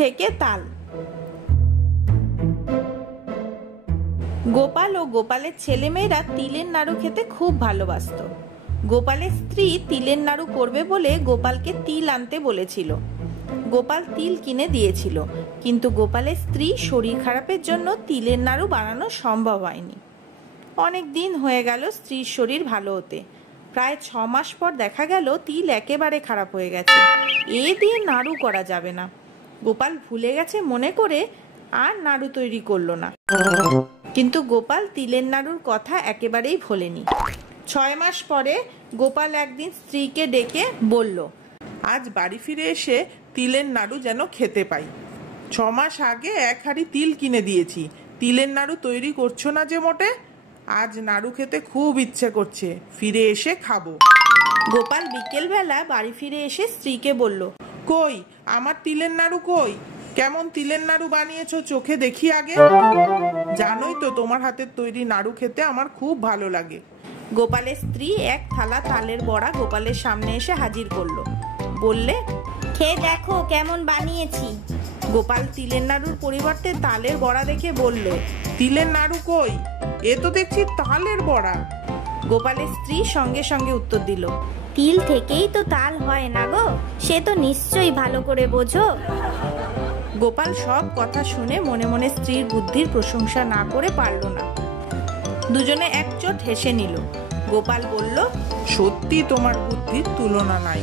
থেকে তাল। গোপাল ও গোপালের ছেলেমেয়েরা তিলের নাড়ু খেতে খুব ভালোবাসতো। গোপালের স্ত্রী তিলের নাড়ু করবে বলে গোপালকে তিল আনতে বলেছিল। গোপাল তিল কিনে দিয়েছিল, কিন্তু গোপালের স্ত্রী শরীর খারাপের জন্য তিলের নাড়ু বানানো সম্ভব হয়নি। অনেক দিন হয়ে গেল স্ত্রীর শরীর ভালো হতে। প্রায় 6 মাস পর দেখা গেল তিল একেবারে খারাপ হয়ে গেছে। এ দিয়ে নাড়ু করা যাবে না। গোপাল ভুলে গেছে মনে করে আর নাড়ু তৈরি করলো না। কিন্তু গোপাল তিলের নাড়ুর কথা একেবারেই ভোলেনি। 6 মাস পরে গোপাল একদিন স্ত্রীকে ডেকে বলল, আজ বাড়ি ফিরে এসে তিলের নাড়ু যেন খেতে পাই। 6 মাস আগে 1 হাঁড়ি তিল কিনে দিয়েছি, তিলের নাড়ু তৈরি করছো না যে মোটে। আজ নাড়ু খেতে খুব ইচ্ছে করছে, ফিরে এসে খাবো। গোপাল বিকেলবেলা বাড়ি ফিরে এসে স্ত্রীকে বলল, কই আমার তিলের নাড়ু কই? কেমন তিলের নাড়ু বানিয়েছো চোখে দেখি আগে। জানোই তো তোমার হাতের তৈরি নাড়ু খেতে আমার খুব ভালো লাগে। গোপালের স্ত্রী এক থালা তালের বড়া গোপালের সামনে এসে হাজির করলো। বললে, খেয়ে দেখো কেমন বানিয়েছি। গোপাল তিলের নাড়ুর পরিবর্তে তালের বড়া দেখে বলল, তিলের নাড়ু কই? এ তো দেখছি তালের বড়া। গোপালের স্ত্রী সঙ্গে সঙ্গে উত্তর দিল, তিল থেকেই তো তাল হয় না গো, সে তো নিশ্চয়ই ভালো করে বোঝো। গোপাল সব কথা শুনে মনে মনে স্ত্রীর বুদ্ধির প্রশংসা না করে পারল না। দুজনে একজোট হেসে নিল। গোপাল বলল, সত্যি তোমার বুদ্ধির তুলনা নাই।